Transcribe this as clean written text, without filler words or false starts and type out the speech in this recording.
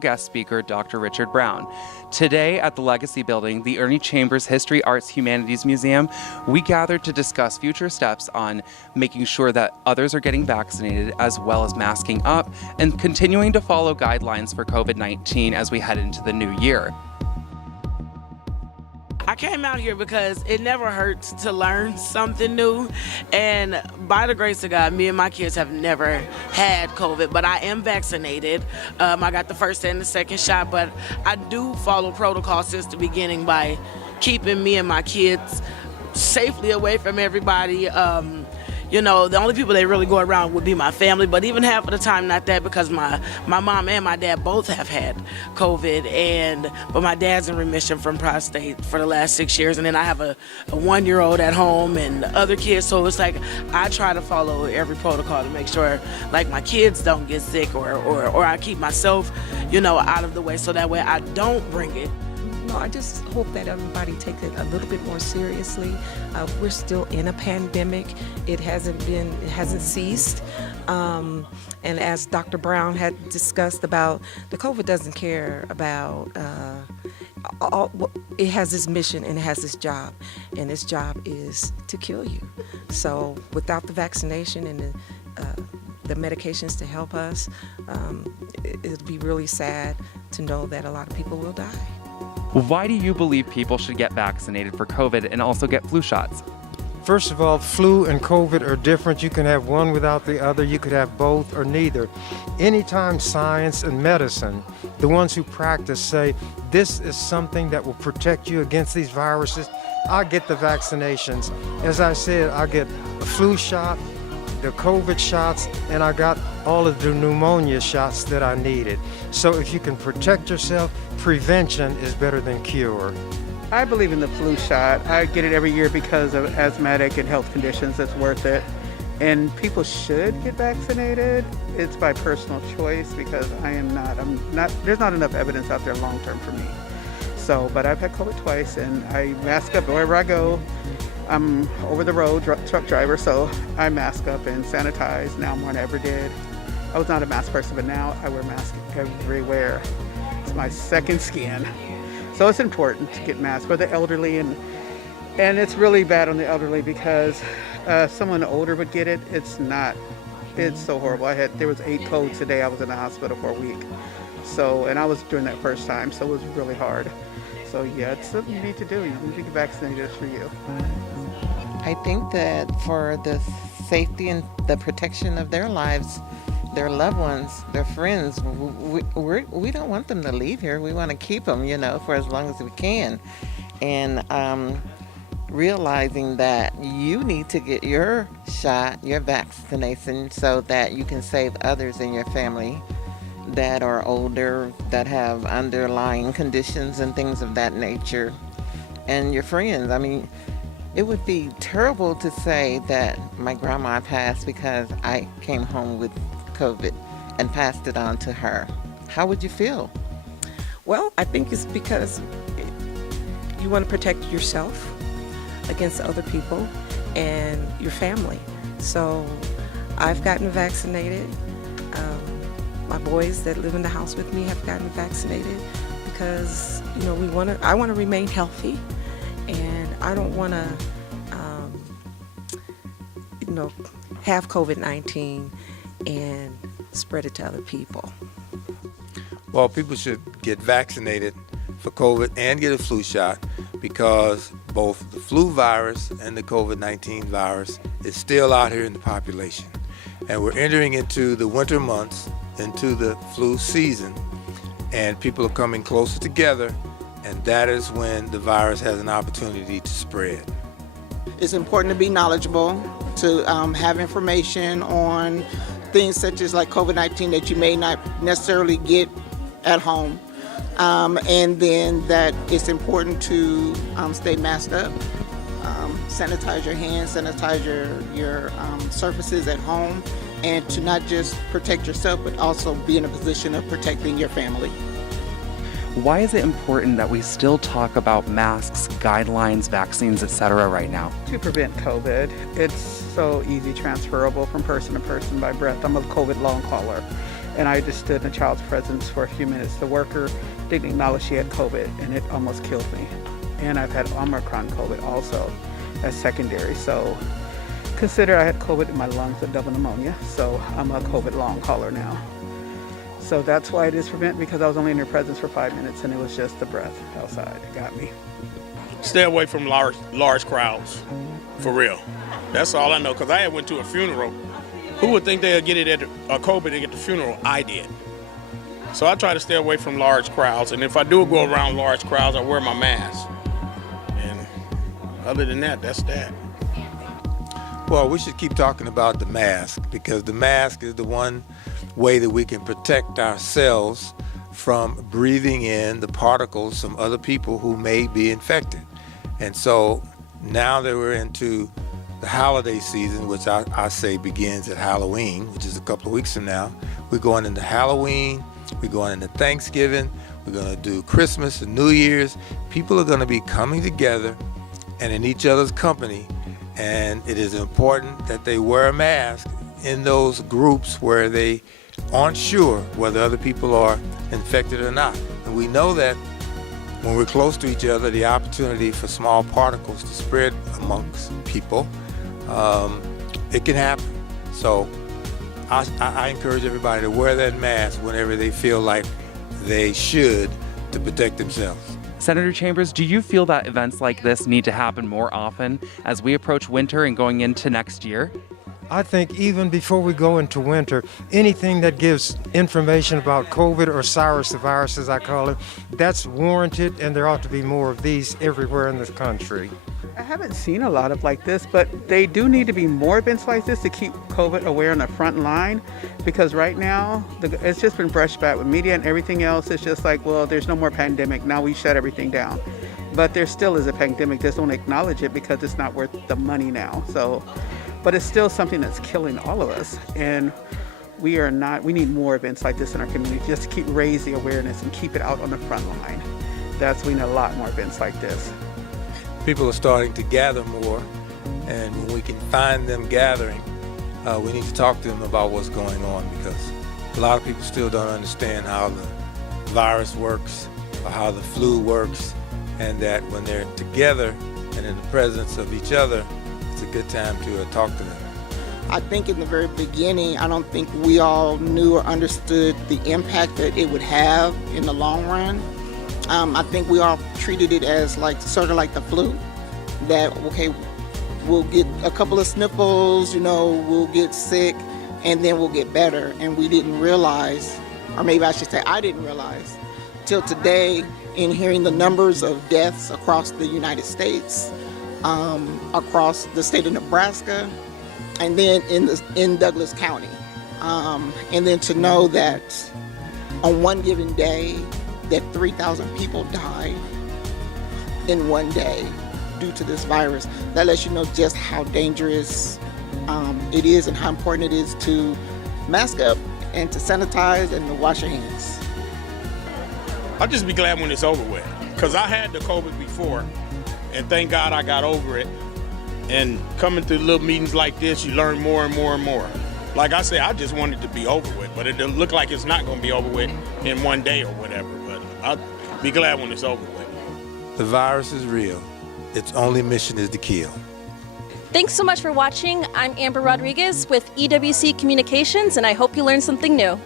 Guest speaker Dr. Richard Brown. Today at the Legacy Building, the Ernie Chambers History, Arts, Humanities Museum, we gathered to discuss future steps on making sure that others are getting vaccinated as well as masking up and continuing to follow guidelines for COVID-19 as we head into the new year. I came out here because it never hurts to learn something new, and by the grace of God, me and my kids have never had COVID, but I am vaccinated. I got the first and the second shot, but I do follow protocol since the beginning by keeping me and my kids safely away from everybody. You know, the only people that really go around would be my family, but even half of the time not that, because my mom and my dad both have had COVID, but my dad's in remission from prostate for the last 6 years, and then I have a 1-year-old at home and other kids, so it's like I try to follow every protocol to make sure like my kids don't get sick or I keep myself, you know, out of the way so that way I don't bring it. No, I just hope that everybody takes it a little bit more seriously. We're still in a pandemic. It hasn't ceased. And as Dr. Brown had discussed about, the COVID doesn't care about, it has its mission and it has its job. And its job is to kill you. So without the vaccination and the medications to help us, it'll be really sad to know that a lot of people will die. Why do you believe people should get vaccinated for COVID and also get flu shots? First of all, flu and COVID are different. You can have one without the other. You could have both or neither. Anytime science and medicine, the ones who practice, say this is something that will protect you against these viruses, I get the vaccinations. As I said, I get a flu shot, the COVID shots, and I got all of the pneumonia shots that I needed. So if you can protect yourself, prevention is better than cure. I believe in the flu shot. I get it every year because of asthmatic and health conditions. It's worth it. And people should get vaccinated. It's by personal choice because I'm not, there's not enough evidence out there long term for me. So, but I've had COVID twice and I mask up wherever I go. I'm over the road truck driver, so I mask up and sanitize now more than I ever did. I was not a mask person, but now I wear masks everywhere. It's my second skin. So it's important to get masks for the elderly, and it's really bad on the elderly because someone older would get it. It's so horrible. There was 8 colds today. I was in the hospital for a week. So, and I was doing that first time, so it was really hard. So yeah, it's something you need to do. You need to get vaccinated for you. I think that for the safety and the protection of their lives, their loved ones, their friends, we don't want them to leave here. We want to keep them, you know, for as long as we can. And realizing that you need to get your shot, your vaccination, so that you can save others in your family that are older, that have underlying conditions and things of that nature, and your friends. I mean, it would be terrible to say that my grandma passed because I came home with COVID and passed it on to her. How would you feel? Well, I think it's because you want to protect yourself against other people and your family. So I've gotten vaccinated. My boys that live in the house with me have gotten vaccinated because, you know, I want to remain healthy, and I don't want to, have COVID-19 and spread it to other people. Well, people should get vaccinated for COVID and get a flu shot because both the flu virus and the COVID-19 virus is still out here in the population. And we're entering into the winter months, into the flu season, and people are coming closer together, and that is when the virus has an opportunity to spread. It's important to be knowledgeable, to have information on things such as like COVID-19 that you may not necessarily get at home. And then that it's important to stay masked up, sanitize your hands, sanitize your surfaces at home, and to not just protect yourself, but also be in a position of protecting your family. Why is it important that we still talk about masks, guidelines, vaccines, etc. right now? To prevent COVID. It's so easy transferable from person to person by breath. I'm a COVID long hauler. And I just stood in a child's presence for a few minutes. The worker didn't acknowledge she had COVID, and it almost killed me. And I've had Omicron COVID also as secondary. So consider I had COVID in my lungs and double pneumonia. So I'm a COVID long hauler now. So that's why it is prevent, because I was only in her presence for 5 minutes and it was just the breath outside that got me. Stay away from large crowds, for real. That's all I know, because I had went to a funeral. Who would think they'd get it at COVID at the funeral? I did. So I try to stay away from large crowds, and if I do go around large crowds, I wear my mask. And other than that, that's that. Well, we should keep talking about the mask, because the mask is the one way that we can protect ourselves from breathing in the particles from other people who may be infected. And so now that we're into the holiday season, which I say begins at Halloween, which is a couple of weeks from now, we're going into Halloween, we're going into Thanksgiving, we're going to do Christmas and New Year's. People are going to be coming together and in each other's company, and it is important that they wear a mask in those groups where they aren't sure whether other people are infected or not. And we know that when we're close to each other, the opportunity for small particles to spread amongst people, it can happen. So I encourage everybody to wear that mask whenever they feel like they should, to protect themselves. Senator Chambers, do you feel that events like this need to happen more often as we approach winter and going into next year? I think even before we go into winter, anything that gives information about COVID or SARS, the virus as I call it, that's warranted, and there ought to be more of these everywhere in this country. I haven't seen a lot of like this, but they do need to be more events like this to keep COVID aware on the front line, because right now it's just been brushed back with media and everything else. It's just like, well, there's no more pandemic, now we shut everything down. But there still is a pandemic, just don't acknowledge it because it's not worth the money now. So, but it's still something that's killing all of us, and we need more events like this in our community just to keep raise the awareness and keep it out on the front line. We need a lot more events like this. People are starting to gather more, and when we can find them gathering, we need to talk to them about what's going on, because a lot of people still don't understand how the virus works or how the flu works, and that when they're together and in the presence of each other, it's a good time to talk to them. I think in the very beginning, I don't think we all knew or understood the impact that it would have in the long run. I think we all treated it as sort of like the flu, that, okay, we'll get a couple of sniffles, we'll get sick, and then we'll get better. And we didn't realize, or maybe I should say I didn't realize, till today, in hearing the numbers of deaths across the United States, across the state of Nebraska, and then in Douglas County. And then to know that on one given day, that 3,000 people died in one day due to this virus. That lets you know just how dangerous it is and how important it is to mask up and to sanitize and to wash your hands. I'll just be glad when it's over with, because I had the COVID before, and thank God I got over it. And coming through little meetings like this, you learn more and more and more. Like I said, I just want it to be over with, but it doesn't look like it's not going to be over with in one day or whatever. But I'll be glad when it's over with. The virus is real. Its only mission is to kill. Thanks so much for watching. I'm Amber Rodriguez with EWC Communications, and I hope you learned something new.